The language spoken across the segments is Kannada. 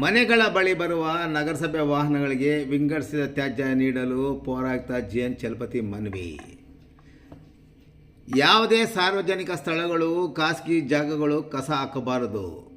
ಮನೆಗಳ ಬಳಿ ಬರುವ ನಗರಸಭೆ ವಾಹನಗಳಿಗೆ ವಿಂಗಡಿಸಿದ ತ್ಯಾಜ್ಯ ನೀಡಲು ಪೌರಾಯುಕ್ತ ಜಿ ಎನ್ ಚಲಪತಿ ಮನವಿ. ಯಾವುದೇ ಸಾರ್ವಜನಿಕ ಸ್ಥಳಗಳು, ಖಾಸಗಿ ಜಾಗಗಳು ಕಸ ಹಾಕಬಾರದು.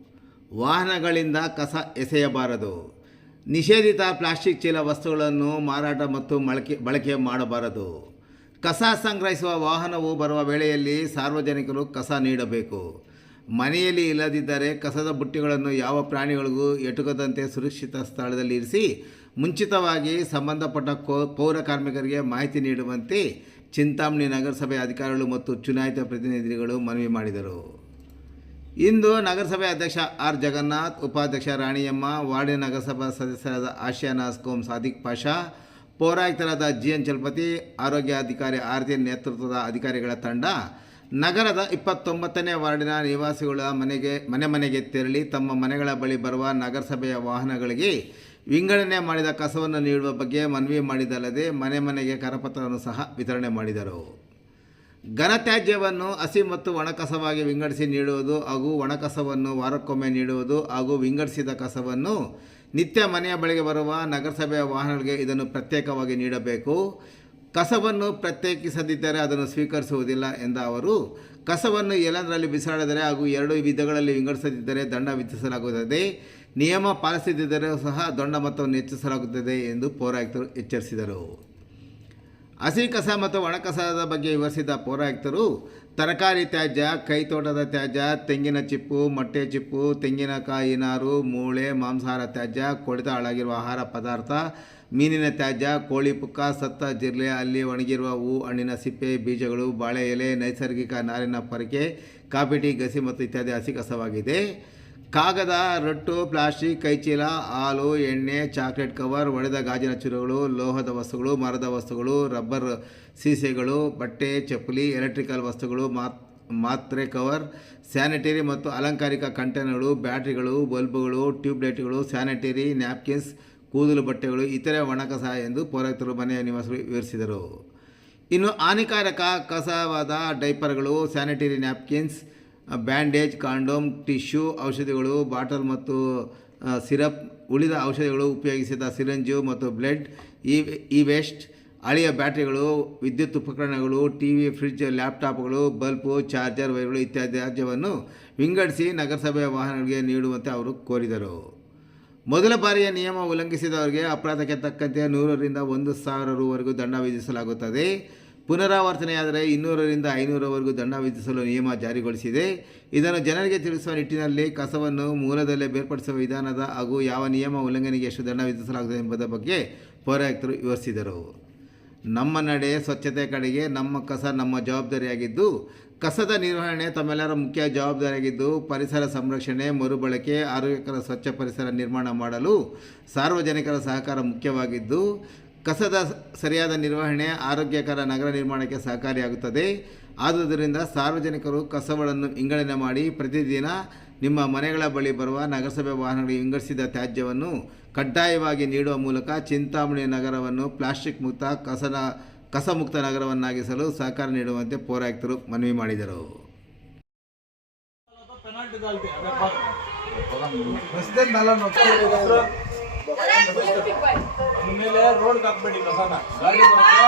ವಾಹನಗಳಿಂದ ಕಸ ಎಸೆಯಬಾರದು. ನಿಷೇಧಿತ ಪ್ಲಾಸ್ಟಿಕ್ ಚೀಲ ವಸ್ತುಗಳನ್ನು ಮಾರಾಟ ಮತ್ತು ಮಳಕೆ, ಬಳಕೆ ಮಾಡಬಾರದು. ಕಸ ಸಂಗ್ರಹಿಸುವ ವಾಹನವು ಬರುವ ವೇಳೆಯಲ್ಲಿ ಸಾರ್ವಜನಿಕರು ಕಸ ನೀಡಬೇಕು. ಮನೆಯಲ್ಲಿ ಇಲ್ಲದಿದ್ದರೆ ಕಸದ ಬುಟ್ಟಿಗಳನ್ನು ಯಾವ ಪ್ರಾಣಿಗಳಿಗೂ ಎಟುಕದಂತೆ ಸುರಕ್ಷಿತ ಸ್ಥಳದಲ್ಲಿ ಇರಿಸಿ ಮುಂಚಿತವಾಗಿ ಸಂಬಂಧಪಟ್ಟ ಪೌರ ಕಾರ್ಮಿಕರಿಗೆ ಮಾಹಿತಿ ನೀಡುವಂತೆ ಚಿಂತಾಮಣಿ ನಗರಸಭೆ ಅಧಿಕಾರಿಗಳು ಮತ್ತು ಚುನಾಯಿತ ಪ್ರತಿನಿಧಿಗಳು ಮನವಿ ಮಾಡಿದರು. ಇಂದು ನಗರಸಭೆ ಅಧ್ಯಕ್ಷ ಆರ್. ಜಗನ್ನಾಥ್, ಉಪಾಧ್ಯಕ್ಷ ರಾಣಿಯಮ್ಮ, ವಾರ್ಡಿನ ನಗರಸಭಾ ಸದಸ್ಯರಾದ ಆಶಿಯಾ ನಾಸ್ಕೋಮ್, ಸಾದಿಕ್ ಪಾಷಾ, ಪೌರಾಯುಕ್ತರಾದ ಜಿ ಎನ್ ಚಲಪತಿ ಆರೋಗ್ಯಾಧಿಕಾರಿ ಆರ್ತಿ ನೇತೃತ್ವದ ಅಧಿಕಾರಿಗಳ ತಂಡ ನಗರದ ಇಪ್ಪತ್ತೊಂಬತ್ತನೇ ವಾರ್ಡಿನ ನಿವಾಸಿಗಳ ಮನೆಗೆ, ಮನೆ ಮನೆಗೆ ತೆರಳಿ ತಮ್ಮ ಮನೆಗಳ ಬಳಿ ಬರುವ ನಗರಸಭೆಯ ವಾಹನಗಳಿಗೆ ವಿಂಗಡಣೆ ಮಾಡಿದ ಕಸವನ್ನು ನೀಡುವ ಬಗ್ಗೆ ಮನವಿ ಮಾಡಿದಲ್ಲದೆ ಮನೆ ಮನೆಗೆ ಕರಪತ್ರವನ್ನು ಸಹ ವಿತರಣೆ ಮಾಡಿದರು. ಘನತ್ಯಾಜ್ಯವನ್ನು ಹಸಿ ಮತ್ತು ಒಣಕಸವಾಗಿ ವಿಂಗಡಿಸಿ ನೀಡುವುದು ಹಾಗೂ ಒಣಕಸವನ್ನು ವಾರಕ್ಕೊಮ್ಮೆ ನೀಡುವುದು ಹಾಗೂ ವಿಂಗಡಿಸಿದ ಕಸವನ್ನು ನಿತ್ಯ ಮನೆಯ ಬಳಿಗೆ ಬರುವ ನಗರಸಭೆಯ ವಾಹನಗಳಿಗೆ ಇದನ್ನು ಪ್ರತ್ಯೇಕವಾಗಿ ನೀಡಬೇಕು. ಕಸವನ್ನು ಪ್ರತ್ಯೇಕಿಸದಿದ್ದರೆ ಅದನ್ನು ಸ್ವೀಕರಿಸುವುದಿಲ್ಲ ಎಂದ ಅವರು, ಕಸವನ್ನು ಎಲ್ಲದರಲ್ಲಿ ಬಿಸಾಡಿದರೆ ಹಾಗೂ ಎರಡು ವಿಧಗಳಲ್ಲಿ ವಿಂಗಡಿಸದಿದ್ದರೆ ದಂಡ ವಿಧಿಸಲಾಗುತ್ತದೆ. ನಿಯಮ ಪಾಲಿಸದಿದ್ದರೆ ಸಹ ದಂಡ ಮೊತ್ತವನ್ನು ಹೆಚ್ಚಿಸಲಾಗುತ್ತದೆ ಎಂದು ಪೌರಾಯುಕ್ತರು ಎಚ್ಚರಿಸಿದರು. ಹಸಿ ಕಸ ಮತ್ತು ಒಣಕಸದ ಬಗ್ಗೆ ವಿವರಿಸಿದ ಪೌರಾಯುಕ್ತರು ತರಕಾರಿ ತ್ಯಾಜ್ಯ, ಕೈತೋಟದ ತ್ಯಾಜ್ಯ, ತೆಂಗಿನ ಚಿಪ್ಪು, ಮೊಟ್ಟೆ ಚಿಪ್ಪು, ತೆಂಗಿನಕಾಯಿ ನಾರು, ಮೂಳೆ, ಮಾಂಸಾಹಾರ ತ್ಯಾಜ್ಯ, ಕೊಳಿತ ಹಾಳಾಗಿರುವ ಆಹಾರ ಪದಾರ್ಥ, ಮೀನಿನ ತ್ಯಾಜ್ಯ, ಕೋಳಿ ಪುಕ್ಕ, ಸತ್ತ ಜಿರ್ಲೆ ಅಲ್ಲಿ ಒಣಗಿರುವ ಹೂ, ಹಣ್ಣಿನ ಸಿಪ್ಪೆ, ಬೀಜಗಳು, ಬಾಳೆ ಎಲೆ, ನೈಸರ್ಗಿಕ ನಾರಿನ ಪೊರಕೆ, ಕಾಫಿ, ಟೀ, ಗಸಿ ಮತ್ತು ಇತ್ಯಾದಿ ಹಸಿ ಕಸವಾಗಿದೆ. ಕಾಗದ, ರಟ್ಟು, ಪ್ಲಾಸ್ಟಿಕ್, ಕೈಚೀಲ, ಹಾಲು, ಎಣ್ಣೆ, ಚಾಕ್ಲೇಟ್ ಕವರ್, ಒಡೆದ ಗಾಜಿನ ಚೂರುಗಳು ಲೋಹದ ವಸ್ತುಗಳು, ಮರದ ವಸ್ತುಗಳು, ರಬ್ಬರ್ ಸೀಸೆಗಳು, ಬಟ್ಟೆ, ಚಪ್ಪಲಿ, ಎಲೆಕ್ಟ್ರಿಕಲ್ ವಸ್ತುಗಳು, ಮಾತ್, ಮಾತ್ರೆ ಕವರ್, ಸ್ಯಾನಿಟರಿ ಮತ್ತು ಅಲಂಕಾರಿಕ ಕಂಟೈನರ್ಗಳು, ಬ್ಯಾಟ್ರಿಗಳು, ಬಲ್ಬುಗಳು, ಟ್ಯೂಬ್ಲೈಟ್ಗಳು, ಸ್ಯಾನಿಟರಿ, ನ್ಯಾಪ್ಕಿನ್ಸ್, ಕೂದಲು ಬಟ್ಟೆಗಳು, ಇತರೆ ಒಣಕಸ ಎಂದು ಪೌರಾಯುಕ್ತರು ಮನೆಯ ನಿವಾಸಿಗಳು ವಿವರಿಸಿದರು. ಇನ್ನು ಹಾನಿಕಾರಕ, ಕಸವಾದ ಡೈಪರ್ಗಳು, sanitary napkins bandage, condom, tissue ಔಷಧಿಗಳು, ಬಾಟಲ್ ಮತ್ತು ಸಿರಪ್, ಉಳಿದ ಔಷಧಿಗಳು ಉಪಯೋಗಿಸಿದ ಸಿರಂಜು ಮತ್ತು ಬ್ಲಡ್, ಈ ಈ ವೇಸ್ಟ್ ಹಳೆಯ ಬ್ಯಾಟ್ರಿಗಳು, ವಿದ್ಯುತ್ ಉಪಕರಣಗಳು ಟಿ ವಿ ಫ್ರಿಡ್ಜ್, ಲ್ಯಾಪ್ಟಾಪ್ಗಳು, ಬಲ್ಬು, ಚಾರ್ಜರ್, ವೈರ್ಗಳು ಇತ್ಯಾದಿ ತ್ಯಾಜ್ಯವನ್ನು ವಿಂಗಡಿಸಿ ನಗರಸಭೆಯ ವಾಹನಗಳಿಗೆ ನೀಡುವಂತೆ ಅವರು ಕೋರಿದರು. ಮೊದಲ ಬಾರಿಯ ನಿಯಮ ಉಲ್ಲಂಘಿಸಿದವರಿಗೆ ಅಪರಾಧಕ್ಕೆ ತಕ್ಕಂತೆ ನೂರರಿಂದ ಒಂದು ಸಾವಿರ ರೂವರೆಗೂ ದಂಡ ವಿಧಿಸಲಾಗುತ್ತದೆ. ಪುನರಾವರ್ತನೆಯಾದರೆ ಇನ್ನೂರರಿಂದ ಐನೂರವರೆಗೂ ದಂಡ ವಿಧಿಸಲು ನಿಯಮ ಜಾರಿಗೊಳಿಸಿದೆ. ಇದನ್ನು ಜನರಿಗೆ ತಿಳಿಸುವ ನಿಟ್ಟಿನಲ್ಲಿ ಕಸವನ್ನು ಮೂಲದಲ್ಲೇ ಬೇರ್ಪಡಿಸುವ ವಿಧಾನದ ಹಾಗೂ ಯಾವ ನಿಯಮ ಉಲ್ಲಂಘನೆಗೆ ಎಷ್ಟು ದಂಡ ವಿಧಿಸಲಾಗುತ್ತದೆ ಎಂಬುದರ ಬಗ್ಗೆ ಪೌರಾಯುಕ್ತರು ವಿವರಿಸಿದರು. ನಮ್ಮ ನಡೆ ಸ್ವಚ್ಛತೆ ಕಡೆಗೆ ನಮ್ಮ ಕಸ ನಮ್ಮ ಜವಾಬ್ದಾರಿಯಾಗಿದ್ದು, ಕಸದ ನಿರ್ವಹಣೆ ತಮ್ಮೆಲ್ಲರ ಮುಖ್ಯ ಜವಾಬ್ದಾರಿಯಾಗಿದ್ದು, ಪರಿಸರ ಸಂರಕ್ಷಣೆ, ಮರುಬಳಕೆ, ಆರೋಗ್ಯಕರ ಸ್ವಚ್ಛ ಪರಿಸರ ನಿರ್ಮಾಣ ಮಾಡಲು ಸಾರ್ವಜನಿಕರ ಸಹಕಾರ ಮುಖ್ಯವಾಗಿದ್ದು ಕಸದ ಸರಿಯಾದ ನಿರ್ವಹಣೆ ಆರೋಗ್ಯಕರ ನಗರ ನಿರ್ಮಾಣಕ್ಕೆ ಸಹಕಾರಿಯಾಗುತ್ತದೆ. ಆದುದರಿಂದ ಸಾರ್ವಜನಿಕರು ಕಸಗಳನ್ನು ವಿಂಗಡಣೆ ಮಾಡಿ ಪ್ರತಿದಿನ ನಿಮ್ಮ ಮನೆಗಳ ಬಳಿ ಬರುವ ನಗರಸಭೆ ವಾಹನಗಳಿಗೆ ವಿಂಗಡಿಸಿದ ತ್ಯಾಜ್ಯವನ್ನು ಕಡ್ಡಾಯವಾಗಿ ನೀಡುವ ಮೂಲಕ ಚಿಂತಾಮಣಿ ನಗರವನ್ನು ಪ್ಲಾಸ್ಟಿಕ್ ಮುಕ್ತ ಕಸದ ಕಸಮುಕ್ತ ನಗರವನ್ನಾಗಿಸಲು ಸಹಕಾರ ನೀಡುವಂತೆ ಪೌರಾಯುಕ್ತರು ಮನವಿ ಮಾಡಿದರು. ಮೇಲೆ ರೋಡ್ ಹಾಕ್ಬೇಡಿ ಕಸನ ಗಾಡಿ ಬರುತ್ತೆ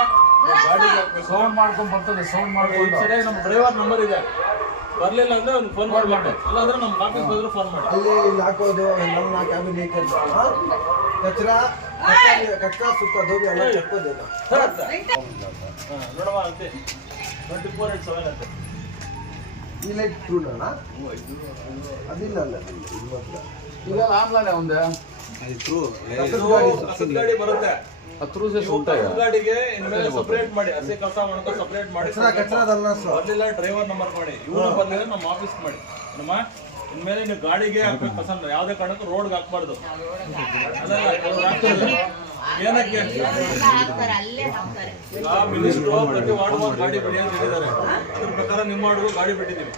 ಗಾಡಿ ಹಾಕ್ಬೇಕು ಸೌಂಡ್ ಮಾಡ್ಕೊಂಡ್ ಬರ್ತದೆ ಸೌಂಡ್ ಈ ಮಾಡ್ಕೊಂಡು ಸರಿಯಾಗಿ ನಮ್ಮ ಡ್ರೈವರ್ ನಂಬರ್ ಇದೆ. ಬರ್ಲಿಲ್ಲ ಅಂದ್ರೆ ಅವ್ನಿಗೆ ಫೋನ್ ಮಾಡ್ಬೇಕು. ಇಲ್ಲಾಂದ್ರೆ ನಮ್ಮ ಆಫೀಸ್ ಬಂದ್ರೆ ಫೋನ್ ಮಾಡಿ. ಅಲ್ಲಿ ಇಲ್ಲಿ ಹಾಕೋದು ನಮ್ಮ ಕ್ಯಾಬಿನ್ ಕಚ್ರ? ಕಚ್ಚಾ ಸುಕ್ಕ ದೋಬಿ ಎಲ್ಲ ಚೆಕ್ಕೋದಿಲ್ಲ ಹಾ, ನೋಡಮ್ಮ ಅಂತೆ ಟ್ವೆಂಟಿ ಫೋರ್ ಏಟ್ ಸೆವೆನ್ ಅಂತೆ ಈ ಅದಿಲ್ಲ ಅಲ್ಲ ಈಗ ಆಮ್ಲಾನೆ ಒಂದೇ ಗಾಡಿ ಬರುತ್ತೆ. ಹತ್ತು ರೂಪಾಯಿ ಕಸದ ಗಾಡಿಗೆ ಇನ್ಮೇಲೆ ಸಪರೇಟ್ ಮಾಡಿ ಹಸಿ ಕಸ ಮಾಡ್ಕೊ ಸಪರೇಟ್ ಮಾಡಿ ಕಚ್ರ ಕಚ್ರದಲ್ಲ ಸರ್ ಬರ್ಲಿಲ್ಲ ಡ್ರೈವರ್ ನಂಬರ್ ಮಾಡಿ ಇವ್ರು ಬರ್ಲಿಲ್ಲ ನಮ್ಮ ಆಫೀಸ್ ಮಾಡಿ. ನಮ್ಮ ಇನ್ಮೇಲೆ ನೀವು ಗಾಡಿಗೆ ಹಾಕ್ಬೇಕು ಕಸ ಯಾವ್ದೇ ಕಾರಣಕ್ಕೂ ರೋಡ್ಗೆ ಹಾಕ್ಬಾರ್ದು. ಅದಲ್ಲ. ಏನಕ್ಕೆ? ಈಗ ಮಿನಿಸ್ಟ್ರು ಪ್ರತಿ ವಾರ್ಡ್ ಗಾಡಿ ಬಿಡಿ ಅಂತ ಹೇಳಿದ್ದಾರೆ. ಅದ್ರ ಪ್ರಕಾರ ನಿಮ್ಮ ವಾರ್ಡ್ಗೂ ಗಾಡಿ ಬಿಟ್ಟಿದ್ದೀವಿ.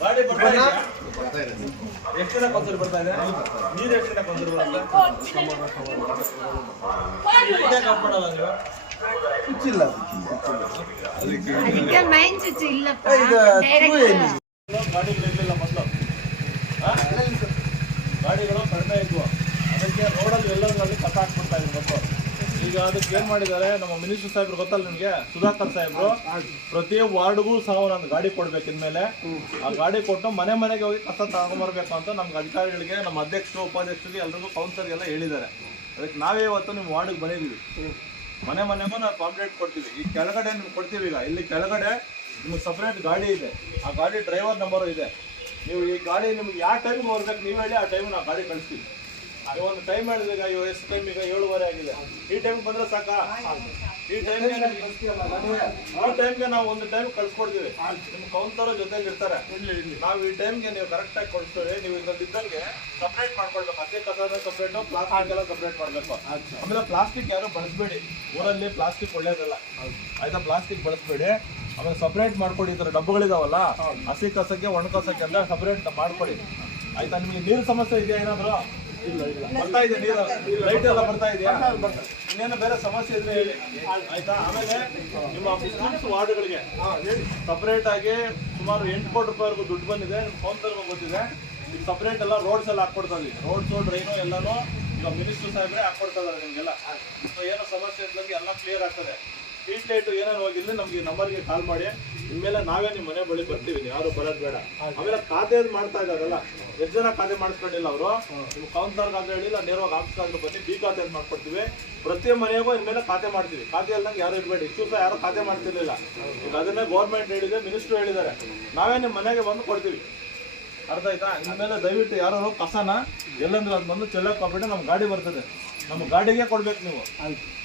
ಗಾಡಿ? ಎಷ್ಟು ದಿನ ಬರ್ತಾ ಇದೆ? ನೀರು ಎಷ್ಟು ದಿನ ಬರುತ್ತೆ? ನೀವು? ಅದಕ್ಕೆ ಮೈನ್ ಚುಚ್ಚು ಇಲ್ಲಪ್ಪ. ಗಾಡಿಗಳು ಇರಲಿಲ್ಲ ಮೊದಲು. ಗಾಡಿಗಳು ಕಡಿಮೆ ಇದ್ವು. ಅದಕ್ಕೆ ರೋಡಲ್ಲಿ ಎಲ್ಲರಲ್ಲಿ ಕಸ ಹಾಕ್ಬಿಡ್ತಾ ಮೊದಲು ಈಗ ಅದಕ್ಕೆ ಏನ್ ಮಾಡಿದ್ದಾರೆ, ನಮ್ಮ ಮಿನಿಸ್ಟರ್ ಸಾಹೇಬ್ರು ಗೊತ್ತಲ್ಲ ನಿಮ್ಗೆ? ಸುಧಾಕರ್ ಸಾಹೇಬ್ರು. ಪ್ರತಿ ವಾರ್ಡ್ಗೂ ಸಹ ಒಂದೊಂದು ಗಾಡಿ ಕೊಡ್ಬೇಕು ಇನ್ಮೇಲೆ. ಆ ಗಾಡಿ ಕೊಟ್ಟು ಮನೆ ಮನೆಗೆ ಹೋಗಿ ಕಸ ತಗೊಂಬರ್ಬೇಕು ಅಂತ ನಮ್ಗೆ ಅಧಿಕಾರಿಗಳಿಗೆ, ನಮ್ಮ ಅಧ್ಯಕ್ಷರು, ಉಪಾಧ್ಯಕ್ಷರಿಗೆ ಎಲ್ರಿಗೂ ಕೌನ್ಸರ್ಗೆಲ್ಲ ಹೇಳಿದ್ದಾರೆ. ಅದಕ್ಕೆ ನಾವೇ ಇವತ್ತು ನಿಮ್ಮ ವಾರ್ಡ್ಗೆ ಬಂದಿದ್ದೀವಿ. ಮನೆ ಮನೆಗೂ ನಾವು ಕಾಂಪ್ಲೇಂಟ್ ಕೊಡ್ತೀವಿ. ಈ ಕೆಳಗಡೆ ನಿಮ್ಗೆ ಕೊಡ್ತೀವಿ ಈಗ. ಇಲ್ಲಿ ಕೆಳಗಡೆ ನಿಮ್ಗೆ ಸಪ್ರೇಟ್ ಗಾಡಿ ಇದೆ. ಆ ಗಾಡಿ ಡ್ರೈವರ್ ನಂಬರು ಇದೆ. ನೀವು ಈ ಗಾಡಿ ನಿಮ್ಗೆ ಯಾವ ಟೈಮ್ ಬರ್ಬೇಕು ನೀವು ಹೇಳಿ ಆ ಟೈಮ್ ನಾವು ಗಾಡಿ ಕಳಿಸ್ತೀವಿ. ಒಂದು ಟೈಮ್ ಹೇಳಿದ್ರೆ ಈಗ ಇವಾಗ ಎಷ್ಟು ಟೈಮ್ ಈಗ ಏಳುವರೆ ಆಗಿದೆ. ಈ ಟೈಮ್ಗೆ ಬಂದ್ರೆ ಸಾಕಾ? ಈ ಟೈಮ್ಗೆ ಆ ಟೈಮ್ಗೆ ನಾವು ಒಂದು ಟೈಮ್ ಕಳ್ಸ್ಕೊಡ್ತೀವಿ. ನಿಮ್ಮ ಕೌನ್ಸರ್ ಜೊತೆಲಿ ಇರ್ತಾರೆ. ನಾವು ಈ ಟೈಮ್ಗೆ ನೀವು ಕರೆಕ್ಟಾಗಿ ಕೊಡ್ತೀವಿ. ನೀವು ಇದ್ರಲ್ಲಿ ಇದ್ದಂಗೆ ಸಪ್ರೇಟ್ ಮಾಡ್ಕೊಳ್ಬೇಕು. ಅದೇ ಕಸದ ಸಪ್ರೇಟ್ ಪ್ಲಾಸ್ಟಿಕ್ ಎಲ್ಲ ಸಪ್ರೇಟ್ ಮಾಡಬೇಕು. ಆಮೇಲೆ ಪ್ಲಾಸ್ಟಿಕ್ ಯಾರು ಬಳಸಬೇಡಿ. ಊರಲ್ಲಿ ಪ್ಲಾಸ್ಟಿಕ್ ಒಳ್ಳೇದಲ್ಲ. ಆಯ್ತಾ? ಪ್ಲಾಸ್ಟಿಕ್ ಬಳಸಬೇಡಿ. ಆಮೇಲೆ ಸಪ್ರೇಟ್ ಮಾಡ್ಕೊಡಿ. ಈ ಥರ ಡಬ್ಬಗಳಿದಾವಲ್ಲ? ಹಸಿ ಕಸಕ್ಕೆ ಒಣ ಕಸಕ್ಕೆ ಎಲ್ಲ ಸಪ್ರೇಟ್ ಮಾಡ್ಕೊಡಿ. ಆಯ್ತಾ? ನಿಮಗೆ ನೀರು ಸಮಸ್ಯೆ ಇದೆಯಾ ಏನಾದ್ರು? ಬರ್ತಾ ಇದೆ ನೀರು. ಲೈಟ್ ಎಲ್ಲ ಬರ್ತಾ ಇದೆಯಾ? ಇನ್ನೇನು ಬೇರೆ ಸಮಸ್ಯೆ ಇದ್ರೆ ಹೇಳಿ. ಆಯ್ತಾ? ಆಮೇಲೆ ನಿಮ್ಮ ಮುಸ್ಲಿಮ್ಸ್ ವಾರ್ಡ್ಗಳಿಗೆ ಸಪರೇಟ್ ಆಗಿ ಸುಮಾರು ಎಂಟು ಕೋಟಿ ರೂಪಾಯಿವರೆಗೂ ದುಡ್ಡು ಬಂದಿದೆ. ನಿಮ್ಮ ಕೌನ್ಸಲ್ಗೂ ಗೊತ್ತಿದೆ. ಈಗ ಸಪ್ರೇಟ್ ಎಲ್ಲ ರೋಡ್ಸ್ ಎಲ್ಲ ಹಾಕ್ಕೊಡ್ತಾ ಇದ್ದೀವಿ. ರೋಡ್ಸು ಡ್ರೈನು ಎಲ್ಲಾನು ಈಗ ಮಿನಿಸ್ಟರ್ ಸಾಹೇಬ್ರೆ ಹಾಕ್ಕೊಡ್ತಾ ಇದ್ದಾರೆ ನಿಮಗೆಲ್ಲ. ಸೊ ಏನೋ ಸಮಸ್ಯೆ ಇದ್ದಂಗೆ ಎಲ್ಲ ಕ್ಲಿಯರ್ ಆಗ್ತದೆ. ಸ್ಟ್ರೀಟ್ ಲೈಟ್ ಏನಾರು ಹೋಗಿದ್ರೆ ನಮ್ಗೆ ನಂಬರ್ಗೆ ಕಾಲ್ ಮಾಡಿ. ಇನ್ಮೇಲೆ ನಾವೇ ನಿಮ್ಮ ಮನೆ ಬಳಿ ಬರ್ತೀವಿ ನೀವು ಯಾರು ಬರೋದು ಬೇಡ. ಆಮೇಲೆ ಖಾತೆ ಮಾಡ್ತಾ ಇದ್ದಾರಲ್ಲ ಎಷ್ಟು ಜನ ಖಾತೆ ಮಾಡಿಸ್ಕೊಂಡಿಲ್ಲ ಅವರು? ನಿಮ್ಮ ಕೌನ್ಸಲರ್ ಅಂತ ಹೇಳಿಲ್ಲ ನೇರವಾಗಿ ಆಫೀಸ್ ಬನ್ನಿ ಬಿ ಖಾತೆ ಮಾಡ್ಕೊಡ್ತೀವಿ. ಪ್ರತಿ ಮನೆಗೂ ಇನ್ಮೇಲೆ ಖಾತೆ ಮಾಡ್ತೀವಿ. ಖಾತೆ ಇಲ್ದಂಗೆ ಯಾರು ಇರಬೇಡಿ. ಇಷ್ಟು ಸಹ ಯಾರು ಖಾತೆ ಮಾಡ್ತಿರ್ಲಿಲ್ಲ. ಈಗ ಅದನ್ನೇ ಗೌರ್ಮೆಂಟ್ ಹೇಳಿದೆ ಮಿನಿಸ್ಟ್ರು ಹೇಳಿದ್ದಾರೆ. ನಾವೇ ನಿಮ್ಮ ಮನೆಗೆ ಬಂದು ಕೊಡ್ತೀವಿ. ಅರ್ಥ ಆಯ್ತಾ? ಇನ್ಮೇಲೆ ದಯವಿಟ್ಟು ಯಾರು ಕಸನ ಎಲ್ಲಂದ್ರೆ ಅದು ಬಂದು ಚೆಲ್ಲಕ್ಕೆ ಹೋಗ್ಬಿಟ್ಟು ನಮ್ಮ ಗಾಡಿ ಬರ್ತದೆ. ನಮ್ಮ ಗಾಡಿಗೆ ಕೊಡ್ಬೇಕು ನೀವು.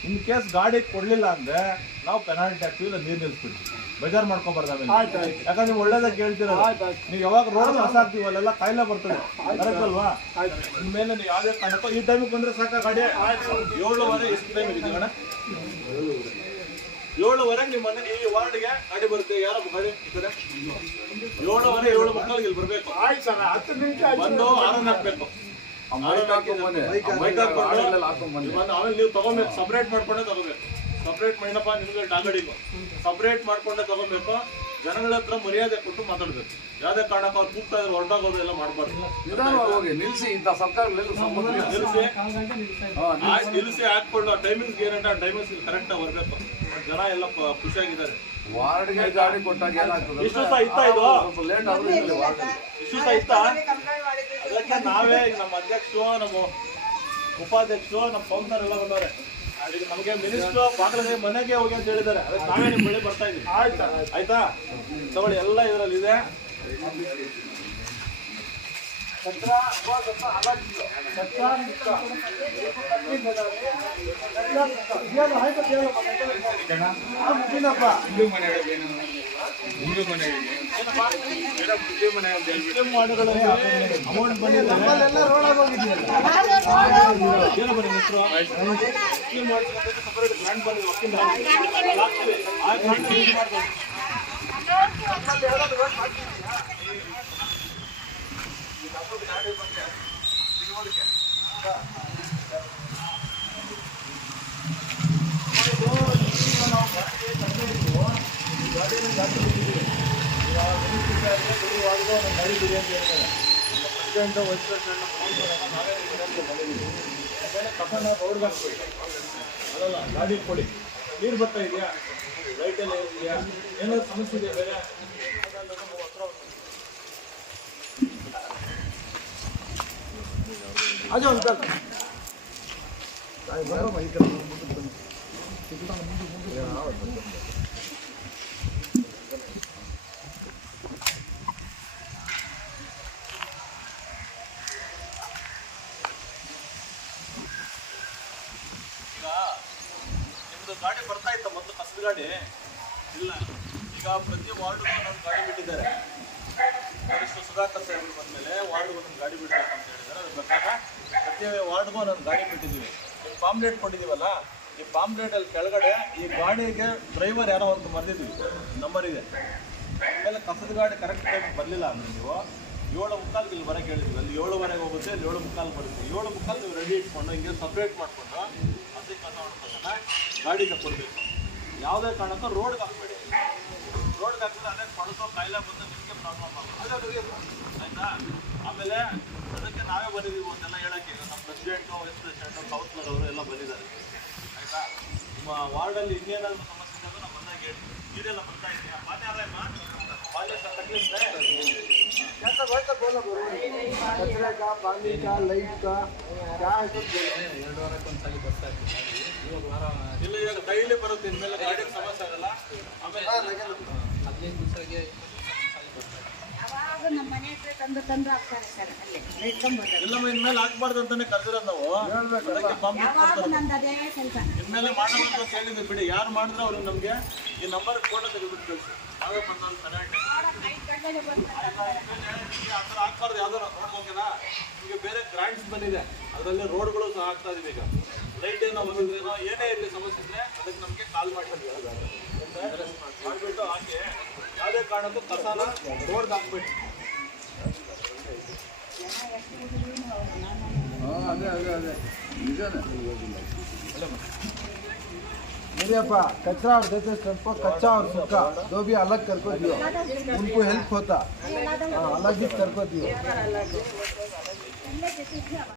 ಇನ್ ಕೇಸ್ ಗಾಡಿ ಕೊಡ್ಲಿಲ್ಲ ಅಂದ್ರೆ ನಾವು ಪೆನಾಲ್ಟಿ ಹಾಕ್ತೀವಿ ಇಲ್ಲ ನೀರು ನಿಲ್ಸ್ಬಿಡ್ತೀವಿ. ಬೇಜಾರು ಮಾಡ್ಕೊಬಾರ್ದು ಆಮೇಲೆ. ಯಾಕಂದ್ರೆ ನೀವು ಒಳ್ಳೇದಾಗ ಕೇಳ್ತೀರ ನೀವು ಯಾವಾಗ ರೋಡ್ ಕಸ ಹಾಕ್ತೀವಿ ಅಲ್ಲೆಲ್ಲ ಕಾಯಿಲೆ ಬರ್ತದೆ. ಕರೆಕ್ಟ್ ಅಲ್ವಾ? ಇನ್ಮೇಲೆ ನೀವು ಯಾವುದೇ ಕಾರಣಕ್ಕೂ ಈ ಟೈಮಿಗೆ ಬಂದ್ರೆ ಸಾಕ ಗಾಡಿ? ಏಳುವರೆ ಎಷ್ಟು ಟೈಮ್ ಇದೆ ಕಣ ಏಳುವರೆಗೆ ನಿಮ್ಮ ಮನೆ ಈ ವಾರ್ಡ್ಗೆ ಗಾಡಿ ಬರುತ್ತೆ. ಯಾರೋ ಗಾಡಿ ಇದ್ದಾರೆ ಏಳುವರೆ ಏಳು ಮಕ್ಕಳಿಗೆ ಇಲ್ಲಿ ಬರ್ಬೇಕು. ಬಂದು ಆರನ್ ಹಾಕ್ಬೇಕು. ಬೈಕ್ ಹಾಕ್ಕೊಂಡು ಬಂದು ಆಮೇಲೆ ನೀವು ತಗೋಬೇಕು. ಸಪ್ರೇಟ್ ಮಾಡ್ಕೊಂಡೆ ತಗೋಬೇಕು. ಸಪ್ರೇಟ್ ಮಾಡಿನಪ್ಪ ನಿಮ್ಗೆ ಡಾಗಡಿಗೂ ಸಪ್ರೇಟ್ ಮಾಡ್ಕೊಂಡೆ ತಗೋಬೇಕು. ಜನಗಳ ಹತ್ರ ಮರ್ಯಾದೆ ಕೊಟ್ಟು ಮಾತಾಡ್ಬೇಕು. ಯಾವ್ದೇ ಕಾರಣಕ್ಕೂ ಅವ್ರು ಕೂಗ್ತಾ ಇದ್ರೆ ಹೊರಟಾಗೋದು ಎಲ್ಲ ಮಾಡಬಾರ್ದು. ನಿಧಾನವಾಗಿ ಹೋಗಿ ನಿಲ್ಸಿ ಇಂಥ ಸರ್ಕಾರಗಳೆಲ್ಲ. ನಿಲ್ಲಿಸಿ ಆ ನಿಲ್ಲಿಸಿ ಹಾಕೊಂಡು ಆ ಟೈಮಿಂಗ್ಸ್ ಏನಂತ ಆ ಟೈಮಿಂಗ್ಸ್ ಕರೆಕ್ಟ್ ಆಗಿ ಬರ್ಬೇಕು. ಜನ ಎಲ್ಲ ಪ- ಖುಷಿಯಾಗಿದ್ದಾರೆ. ವಾರ್ಡ್ಗೆ ಗಾಡಿ ಕೊಟ್ಟಾಗ ಏನಾಗ್ತದೆ? ಇಷ್ಟು ಸಹ ಇತ್ತ ಇದು? ಸ್ವಲ್ಪ ಲೇಟ್ ಆದ್ರೂ ಇರ್ಲಿ ವಾರ್ಡ್ ಇಷ್ಟು ಸಹ ಇತ್ತ? ಅದಕ್ಕೆ ನಾವೇ ಈಗ ನಮ್ಮ ಅಧ್ಯಕ್ಷರು ನಮ್ಮ ಉಪಾಧ್ಯಕ್ಷರು ನಮ್ಮ ಕೌನ್ಸರ್ ಎಲ್ಲ ಬಂದವ್ರೆ. ಅದಕ್ಕೆ ನಮಗೆ ಮಿನಿಸ್ಟರ್ ಬಾಗಿಲಿಗೆ ಮನೆಗೆ ಹೋಗಿ ಅಂತ ಹೇಳಿದ್ದಾರೆ. ಅದಕ್ಕೆ ನಾವೇ ನಿಮ್ಮ ಬಳಿ ಬರ್ತಾ ಇದೀವಿ. ಆಯ್ತಾ? ಆಯ್ತಾ? ತಗೊಳ್ಳಿ ಎಲ್ಲ ಇದರಲ್ಲಿ ಇದೆ ಅಮೌಂಟ್ ಬಂದಿಲ್ಲ ಎಲ್ಲ ರೋಡಾಗ ಹೋಗಿದ್ದೀವಿ ಏನೋ ಬನ್ನಿ separate grant ಬಂದಿದೆ ವಕೀಲ. ಪ್ರೆಸಿಡೆಂಟ್ ವೈಸ್ ಪ್ರೆಸಿಡೆಂಟ್ ನಾವೇ ಆಮೇಲೆ ಕಸನ ರೋಡ್ಗೆ ಹಾಕ್ಬೇಕು ಅಲ್ಲಲ್ಲ ಗಾಡಿ ಕೊಡಿ ನೀರು ಬರ್ತಾ ಇದೆಯಾ? ಲೈಟ್ ಎಲ್ಲ ಇದೆಯಾ ಏನಾದ್ರು ಸಮಸ್ಯೆ ಇದೆಯಾ ಬೇರೆ? આજે અંતર સાહેબ બરાબર ಗಾಡಿ ಬರ್ತಾ ಇತ್ತ ಮೊದಲು ಕಸದ ಗಾಡಿ ಇಲ್ಲ ಈಗ ಪ್ರತಿ ವಾರ್ಡ್ಗೂ ಒಂದೊಂದು ಗಾಡಿ ಬಿಟ್ಟಿದ್ದಾರೆ ವರಿಷ್ಠ ಸುಧಾಕರ್ ಬಂದ ಮೇಲೆ ವಾರ್ಡ್ಗೆ ಒಂದೊಂದು ಗಾಡಿ ಬಿಡಬೇಕು ಅಂತ ಹೇಳಿದ್ದಾರೆ ಅದು ಬಂದಾಗ ಪ್ರತಿ ವಾರ್ಡ್ಗೂ ನಾನು ಗಾಡಿ ಬಿಟ್ಟಿದ್ದೀವಿ ಈ ಪಾಂಪ್ಲೇಟ್ ಕೊಟ್ಟಿದ್ದೀವಲ್ಲ, ಈ ಪಾಂಪ್ಲೇಟಲ್ಲಿ ಕೆಳಗಡೆ ಈ ಗಾಡಿಗೆ ಡ್ರೈವರ್ ಯಾರೋ ಒಂದು ಬರೆದಿದ್ವಿ ನಂಬರ್ ಇದೆ ಆಮೇಲೆ ಕಸದ ಗಾಡಿ ಕರೆಕ್ಟ್ ಟೈಮ್ ಬರಲಿಲ್ಲ ಅಂದ್ರೆ ನೀವು ಏಳು ಮುಕ್ಕಾಲ್ಗೆ ಇಲ್ಲಿ ಬರೋಕೆ ಹೇಳಿದ್ವಿ. ಅಲ್ಲಿ ಏಳುವರೆಗೆ ಹೋಗುತ್ತೆ, ಅಲ್ಲಿ ಏಳು ಮುಕ್ಕಾಲು ಬರುತ್ತೆ. ಏಳು ಮುಕ್ಕಾಲು ನೀವು ರೆಡಿ ಇಟ್ಕೊಂಡು, ಹಿಂಗೆ ಸಪ್ರೇಟ್ ಮಾಡಿಕೊಂಡು ಅದಕ್ಕೆ ಕಸ ಹೊಡ್ಕೊತಾನೆ ಗಾಡಿಗೆ ಕೊಡಬೇಕು. ಯಾವುದೇ ಕಾರಣಕ್ಕೂ ರೋಡ್ಗೆ ಹಾಕ್ಬೇಡಿ. ರೋಡ್ಗೆ ಹಾಕಿದ್ರೆ ಅದೇ ಕೊಡಸೋ ಕಾಯಿಲೆ ಬಂದು ನಿಮಗೆ ಪ್ರಾಬ್ಲಮ್ ಆಗುತ್ತೆ. ಆಯಿತಾ? ಆಮೇಲೆ ಅದಕ್ಕೆ ನಾವೇ ಬಂದಿದ್ದೀವಿ ಅಂತೆಲ್ಲ ಹೇಳೋಕ್ಕೆ. ನಮ್ಮ ಪ್ರೆಸಿಡೆಂಟು ವೈಸ್ ಪ್ರೆಸಿಡೆಂಟು ಕೌನ್ಸಿಲರ್ ಅವರು ಎಲ್ಲ ಬಂದಿದ್ದಾರೆ. ಆಯಿತಾ? ನಿಮ್ಮ ವಾರ್ಡಲ್ಲಿ ಇನ್ನೇನಾದರೂ ಸಮಸ್ಯೆ ಇದ್ದಾಗ ನಮ್ಮ ಬಂದಾಗ ಹೇಳಿ ನೀರೆಲ್ಲ ಬರ್ತಾ ಇದೆಯಾ ಪಾನಿ ಆದಾಯಮ್ಮ ಪಾನಿ ಇಲ್ಲ ಇವಾಗ ಡೈಲಿ ಬರುತ್ತೆ ಇನ್ಮೇಲೆ ಗಾಡಿ ಸಮಸ್ಯೆ ಆಗಲ್ಲ. ಆಮೇಲೆ ಹದಿನೈದು ದಿವಸಕ್ಕೆ ಅವಾಗ ನಮ್ಮ ಮನೆ ಹತ್ರ ತಂದು ತಂದು ಹಾಕ್ತಾರೆ ಸರ್ ಅಲ್ಲಿ. ಇಟ್ಕೊಂಡ್ಬಿಡ್ತಾರೆ ಇಲ್ಲಮ್ಮ ಇನ್ಮೇಲೆ ಹಾಕ್ಬಾರ್ದು ಅಂತಾನೆ ನಾವು. ಅದಕ್ಕೆ ಪಾಂಪ್ಲೆಟ್ ಯಾವಾಗ ನಂದು ಅದೇ ಕೆಲಸ ಇನ್ಮೇಲೆ ಮಾಡೋಣ ಅಂತ ಹೇಳಿದ್ವಿ ಬಿಡಿ ಯಾರು ಮಾಡಿದ್ರೆ ಅವ್ರು ನಮಗೆ ಈ ನಂಬರ್ ಫೋಟೋ ತೆಗೆದುಬಿಟ್ಟು ಕಳಿಸಿ. ಕರೆಕ್ಟ್ ಆ ಥರ ಯಾವ್ದಾರ ಈಗ ಬೇರೆ ಗ್ರಾಂಟ್ಸ್ ಬಂದಿದೆ. ಅದರಲ್ಲಿ ರೋಡ್ಗಳು ಸಹ ಆಗ್ತಾ ಇದೀವಿ ಈಗ. ಲೈಟ್ ಏನೋ ಬಂದಿದ್ರೇನೋ ಏನೇ ಇರಲಿ ಸಮಸ್ಯೆ ಇದ್ರೆ ಅದಕ್ಕೆ ನಮಗೆ ಕಾಲ್ ಮಾಡಿ ಮಾಡಿಬಿಟ್ಟು ಹಾಕಿ. ಯಾವುದೇ ಕಾರಣಕ್ಕೂ ಕಸಾನ ರೋಡ್ಗೆ ಹಾಕ್ಬಿಟ್ಟು ಅದೇ ಅದೇ ಇದನ ಕಚ್ಚಾ ಅವರು ಜೊತೆ ಸ್ವಲ್ಪ ಕಚ್ಚಾ ಅವರು ಗುಕ್ಕಾ ಜೋಬಿ ಅಲಗ್ ಕರ್ಕೊತೀಯಾ? उनको हेल्प होता हां ಅಲಗ್ ಇಟ್ ಕರ್ಕೊತೀಯಾ?